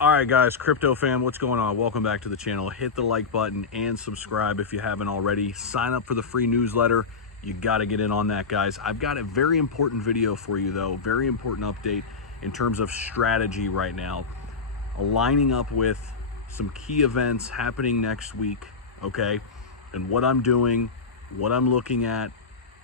All right, guys, crypto fam, what's going on? Welcome back to the channel. Hit the like button and subscribe if you haven't already. Sign up for the free newsletter. You got to get in on that, guys. I've got a very important video for you, though. Very important update in terms of strategy right now. Aligning up with some key events happening next week, okay? And what I'm doing, what I'm looking at,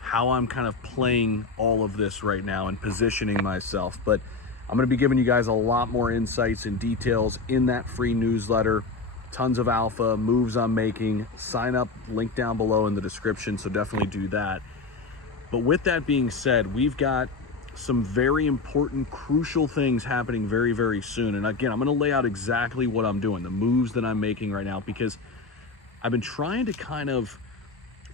how I'm kind of playing all of this right now and positioning myself. But I'm going to be giving you guys a lot more insights and details in that free newsletter. Tons of alpha, moves I'm making. Sign up, link down below in the description, so definitely do that. But with that being said, we've got some very important, crucial things happening very, very soon. And again, I'm going to lay out exactly what I'm doing, the moves that I'm making right now, because I've been trying to kind of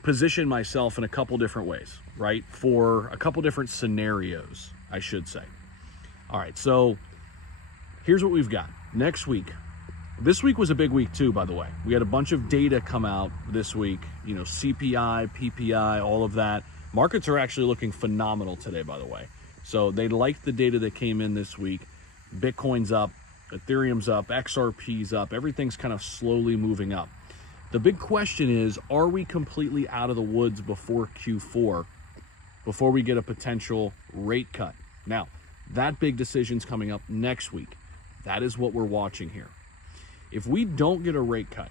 position myself in a couple different ways, right? For a couple different scenarios, I should say. All right, so here's what we've got. Next week, this week was a big week too, by the way. We had a bunch of data come out this week, you know, CPI, PPI, all of that. Markets are actually looking phenomenal today, by the way. So they liked the data that came in this week. Bitcoin's up, Ethereum's up, XRP's up, everything's kind of slowly moving up. The big question is, are we completely out of the woods before Q4, before we get a potential rate cut? Now, that big decision's coming up next week. That is what we're watching here. If we don't get a rate cut,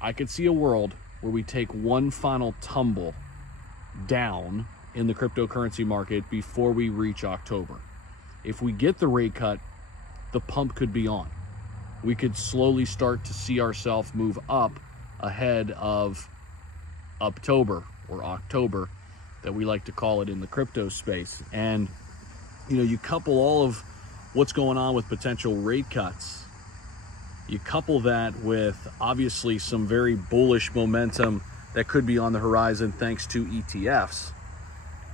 I could see a world where we take one final tumble down in the cryptocurrency market before we reach October. If we get the rate cut, the pump could be on. We could slowly start to see ourselves move up ahead of October, or October, that we like to call it in the crypto space. And you know, you couple all of what's going on with potential rate cuts, you couple that with obviously some very bullish momentum that could be on the horizon thanks to ETFs,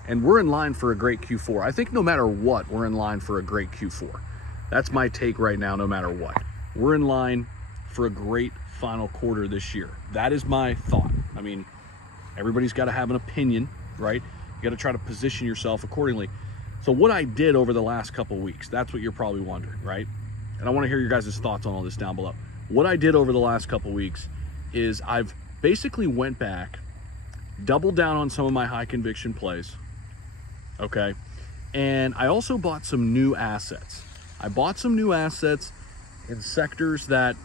and we're in line for a great Q4. I think no matter what, we're in line for a great Q4. That's my take right now, no matter what. We're in line for a great final quarter this year. That is my thought. I mean, everybody's got to have an opinion, right? You got to try to position yourself accordingly. So what I did over the last couple of weeks, that's what you're probably wondering, right? And I want to hear your guys' thoughts on all this down below. What I did over the last couple of weeks is I've basically went back, doubled down on some of my high conviction plays, okay? And I also bought some new assets. I bought some new assets in sectors that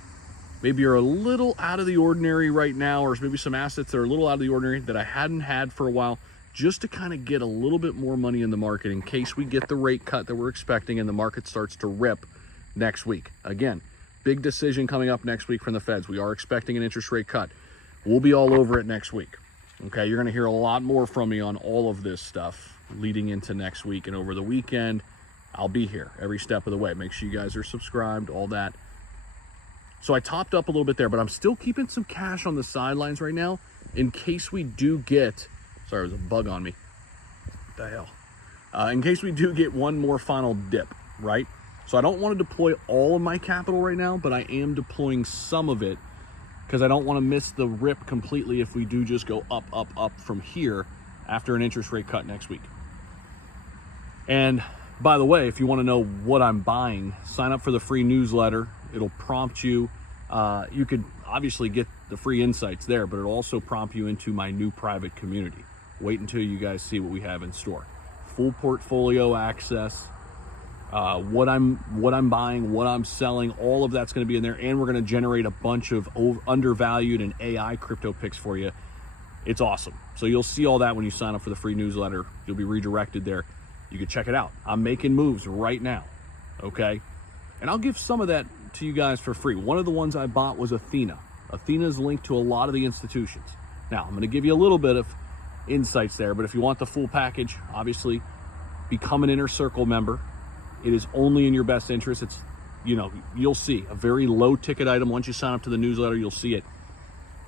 maybe are a little out of the ordinary right now, or maybe some assets that are a little out of the ordinary that I hadn't had for a while, just to kind of get a little bit more money in the market in case we get the rate cut that we're expecting and the market starts to rip next week. Again, big decision coming up next week from the Feds. We are expecting an interest rate cut. We'll be all over it next week. Okay, you're going to hear a lot more from me on all of this stuff leading into next week, and over the weekend, I'll be here every step of the way. Make sure you guys are subscribed, all that. So I topped up a little bit there, but I'm still keeping some cash on the sidelines right now in case we do get, sorry, there's a bug on me. What the hell? In case we do get one more final dip, right? So I don't want to deploy all of my capital right now, but I am deploying some of it because I don't want to miss the rip completely if we do just go up, up, up from here after an interest rate cut next week. And by the way, if you want to know what I'm buying, sign up for the free newsletter. It'll prompt you. You could obviously get the free insights there, but it'll also prompt you into my new private community. Wait until you guys see what we have in store. Full portfolio access, what I'm buying, what I'm selling, all of that's going to be in there, and we're going to generate a bunch of undervalued and AI crypto picks for you. It's awesome. So you'll see all that when you sign up for the free newsletter. You'll be redirected there. You can check it out. I'm making moves right now, okay? And I'll give some of that to you guys for free. One of the ones I bought was Athena. Athena's linked to a lot of the institutions. Now, I'm going to give you a little bit of insights there, but if you want the full package, obviously, become an Inner Circle member. It is only in your best interest. It's, you know, you'll see a very low ticket item. Once you sign up to the newsletter, you'll see it.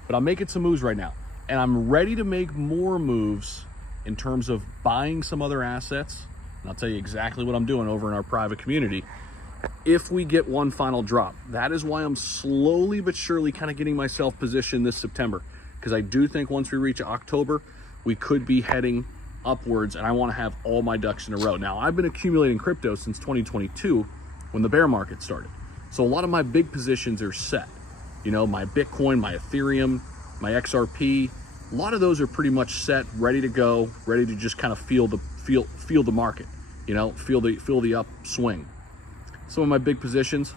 But I'm making some moves right now, and I'm ready to make more moves in terms of buying some other assets. And I'll tell you exactly what I'm doing over in our private community if we get one final drop. That is why I'm slowly but surely kind of getting myself positioned this September, because I do think once we reach October, we could be heading upwards, and I want to have all my ducks in a row. Now, I've been accumulating crypto since 2022 when the bear market started. So a lot of my big positions are set. You know, my Bitcoin, my Ethereum, my XRP, a lot of those are pretty much set, ready to go, ready to just kind of feel the market, you know, feel the upswing. Some of my big positions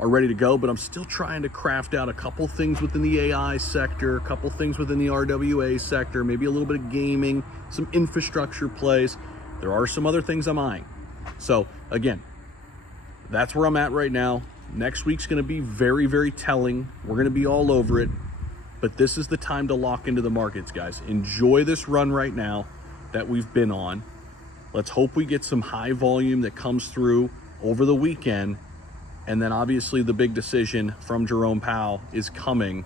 are ready to go, but I'm still trying to craft out a couple things within the AI sector, a couple things within the RWA sector, maybe a little bit of gaming, some infrastructure plays. There are some other things I'm eyeing. So again, that's where I'm at right now. Next week's going to be very, very telling. We're going to be all over it, but this is the time to lock into the markets, guys. Enjoy this run right now that we've been on. Let's hope we get some high volume that comes through over the weekend. And then obviously the big decision from Jerome Powell is coming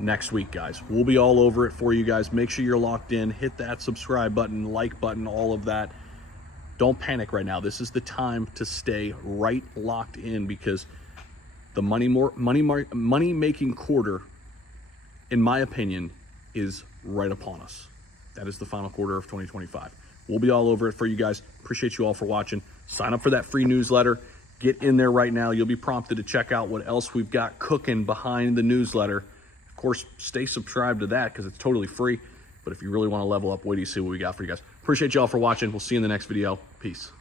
next week, guys. We'll be all over it for you guys. Make sure you're locked in. Hit that subscribe button, like button, all of that. Don't panic right now. This is the time to stay right locked in, because the money making quarter, in my opinion, is right upon us. That is the final quarter of 2025. We'll be all over it for you guys. Appreciate you all for watching. Sign up for that free newsletter. Get in there right now. You'll be prompted to check out what else we've got cooking behind the newsletter. Of course, stay subscribed to that because it's totally free. But if you really want to level up, wait till you see what we got for you guys. Appreciate you all for watching. We'll see you in the next video. Peace.